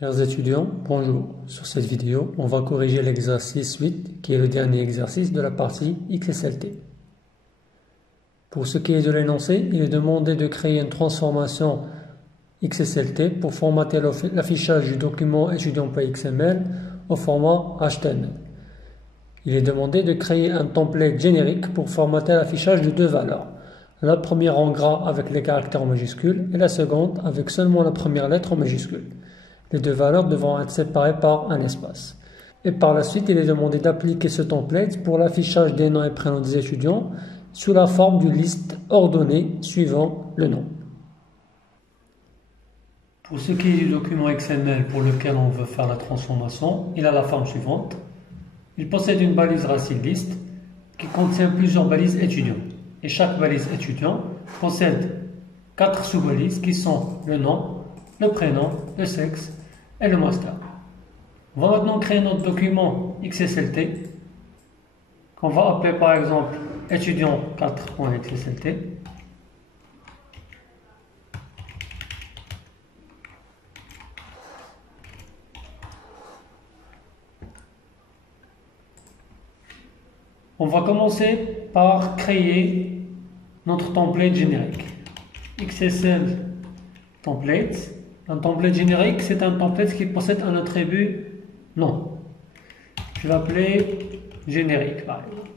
Chers étudiants, bonjour. Sur cette vidéo, on va corriger l'exercice 8, qui est le dernier exercice de la partie XSLT. Pour ce qui est de l'énoncé, il est demandé de créer une transformation XSLT pour formater l'affichage du document étudiant.xml au format HTML. Il est demandé de créer un template générique pour formater l'affichage de deux valeurs. La première en gras avec les caractères en majuscules et la seconde avec seulement la première lettre en majuscule. Les deux valeurs devront être séparées par un espace. Et par la suite, il est demandé d'appliquer ce template pour l'affichage des noms et prénoms des étudiants sous la forme d'une liste ordonnée suivant le nom. Pour ce qui est du document XML pour lequel on veut faire la transformation, il a la forme suivante. Il possède une balise racine liste qui contient plusieurs balises étudiants. Et chaque balise étudiant possède 4 sous-balises qui sont le nom, le prénom, le sexe et le master. On va maintenant créer notre document XSLT qu'on va appeler par exemple étudiant4.xslt. On va commencer par créer notre template générique. XSL template. Un template générique, c'est un template qui possède un attribut nom. Je vais l'appeler générique par exemple.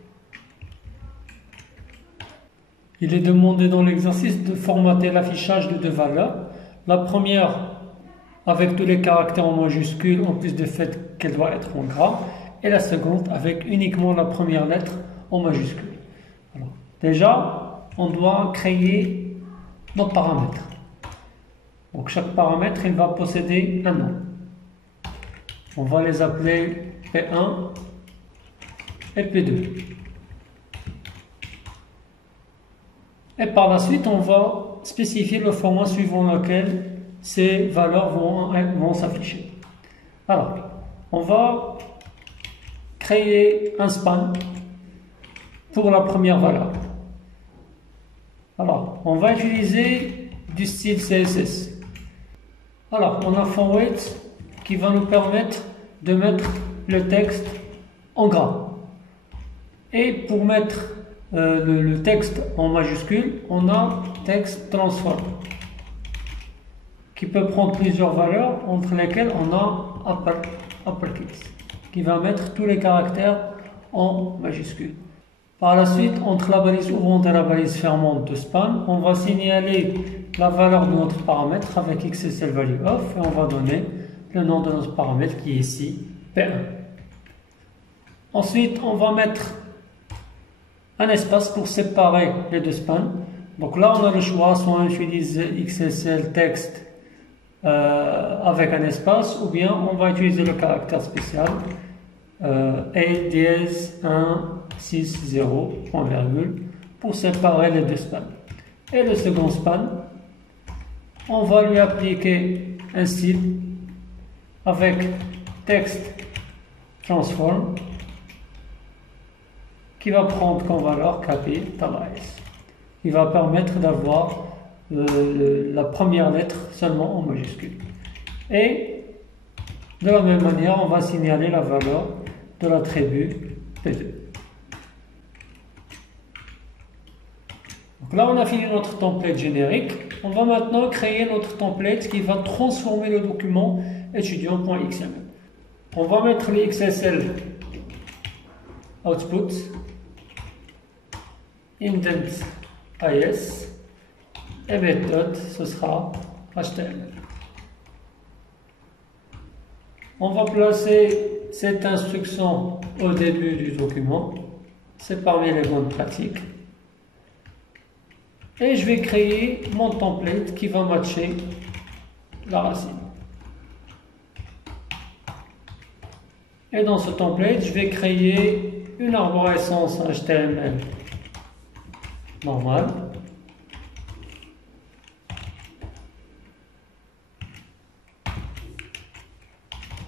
Il est demandé dans l'exercice de formater l'affichage de deux valeurs. La première avec tous les caractères en majuscules en plus du fait qu'elle doit être en gras. Et la seconde avec uniquement la première lettre en majuscule. Alors, déjà, on doit créer nos paramètres. Donc chaque paramètre, il va posséder un nom. On va les appeler P1 et P2. Et par la suite, on va spécifier le format suivant lequel ces valeurs vont s'afficher. Alors, on va créer un span pour la première valeur. Alors, on va utiliser du style CSS. Alors, on a forward qui va nous permettre de mettre le texte en gras. Et pour mettre le texte en majuscule, on a text transform qui peut prendre plusieurs valeurs entre lesquelles on a uppercase qui va mettre tous les caractères en majuscule. Par la suite, entre la balise ouvrante et la balise fermante de span, on va signaler la valeur de notre paramètre avec XSL value of et on va donner le nom de notre paramètre qui est ici P1. Ensuite, on va mettre un espace pour séparer les deux spans. Donc là, on a le choix, soit on utilise XSL texte avec un espace ou bien on va utiliser le caractère spécial A-160 point virgule pour séparer les deux spans. Et le second span, on va lui appliquer un style avec text transform qui va prendre comme valeur capitalize, qui va permettre d'avoir la première lettre seulement en majuscule. Et de la même manière, on va signaler la valeur de l'attribut P2. Donc là, on a fini notre template générique. On va maintenant créer notre template qui va transformer le document étudiant.xml. On va mettre les XSL output, indent is et méthode, ce sera HTML. On va placer cette instruction au début du document. C'est parmi les bonnes pratiques. Et je vais créer mon template qui va matcher la racine. Et dans ce template, je vais créer une arborescence HTML normale.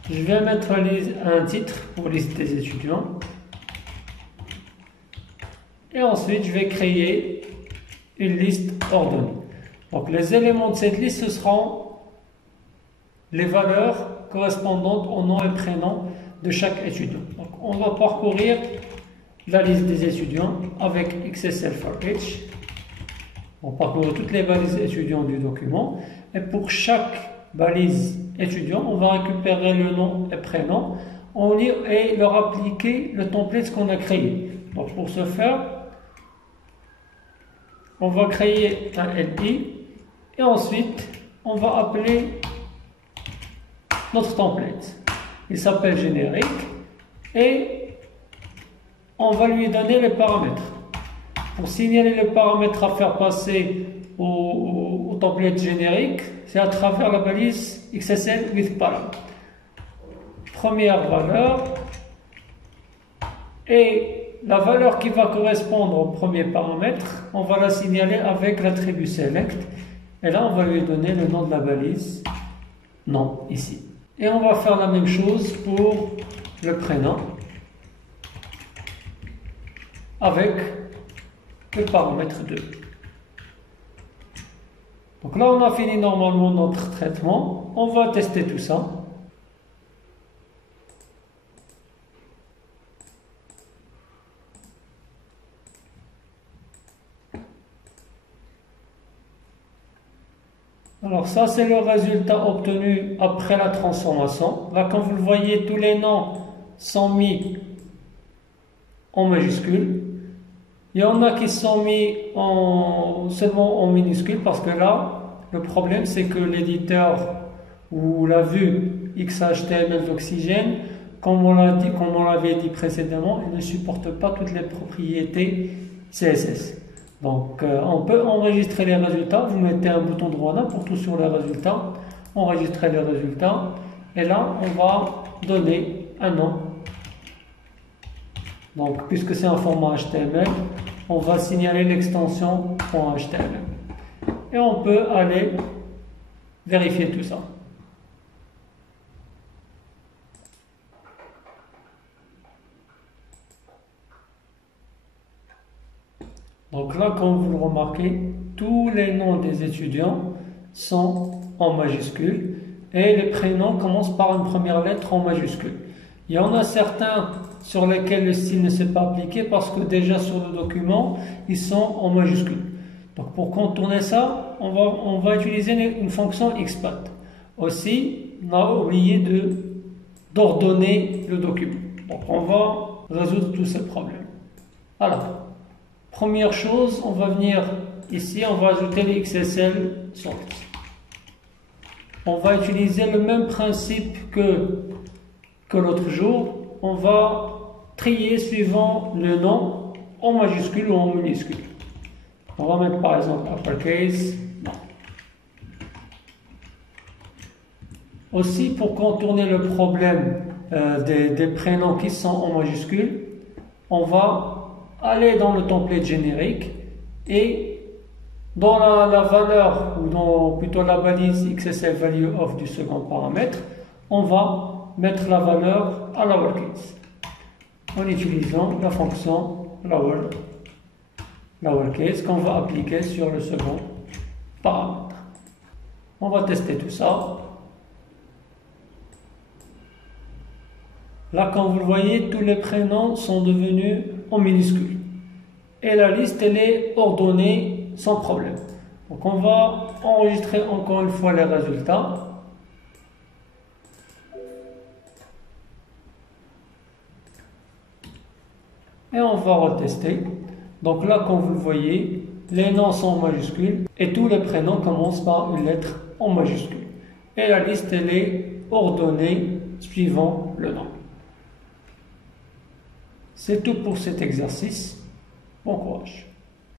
Je vais mettre un titre pour liste des étudiants. Et ensuite, je vais créer une liste ordonnée. Donc les éléments de cette liste, ce seront les valeurs correspondantes au nom et prénom de chaque étudiant. Donc, on va parcourir la liste des étudiants avec XSL for Each. On parcourt toutes les balises étudiants du document et pour chaque balise étudiant, on va récupérer le nom et prénom et leur appliquer le template qu'on a créé. Donc pour ce faire, on va créer un LI et ensuite on va appeler notre template. Il s'appelle générique et on va lui donner les paramètres. Pour signaler les paramètres à faire passer au template générique, c'est à travers la balise XSL with param. Première valeur et la valeur qui va correspondre au premier paramètre, on va la signaler avec l'attribut select et là on va lui donner le nom de la balise, nom ici. Et on va faire la même chose pour le prénom avec le paramètre 2. Donc là on a fini normalement notre traitement, on va tester tout ça. Alors ça c'est le résultat obtenu après la transformation. Là comme vous le voyez, tous les noms sont mis en majuscules. Il y en a qui sont mis seulement en minuscules parce que là, le problème c'est que l'éditeur ou la vue XHTML d'Oxygène, comme on l'avait dit précédemment, il ne supporte pas toutes les propriétés CSS. Donc on peut enregistrer les résultats, vous mettez un bouton droit n'importe où sur les résultats, enregistrer les résultats, et là on va donner un nom. Donc puisque c'est un format HTML, on va signaler l'extension .html. Et on peut aller vérifier tout ça. Donc là, comme vous le remarquez, tous les noms des étudiants sont en majuscules et les prénoms commencent par une première lettre en majuscule. Il y en a certains sur lesquels le style ne s'est pas appliqué parce que déjà sur le document, ils sont en majuscules. Donc pour contourner ça, on va utiliser une fonction XPath. Aussi, on a oublié d'ordonner le document. Donc on va résoudre tous ces problèmes. Alors, première chose, on va venir ici, on va ajouter les XSL sort. On va utiliser le même principe que l'autre jour. On va trier suivant le nom en majuscule ou en minuscule. On va mettre par exemple uppercase. Non. Aussi, pour contourner le problème des prénoms qui sont en majuscule, on va aller dans le template générique et dans la valeur, ou plutôt la balise XSL value of du second paramètre, on va mettre la valeur à lowercase en utilisant la fonction lowercase qu'on va appliquer sur le second paramètre. On va tester tout ça. Là, comme vous le voyez, tous les prénoms sont devenus en minuscules. Et la liste, elle est ordonnée sans problème. Donc, on va enregistrer encore une fois les résultats. Et on va retester. Donc là, comme vous le voyez, les noms sont en majuscules et tous les prénoms commencent par une lettre en majuscule. Et la liste, elle est ordonnée suivant le nom. C'est tout pour cet exercice. Bon courage.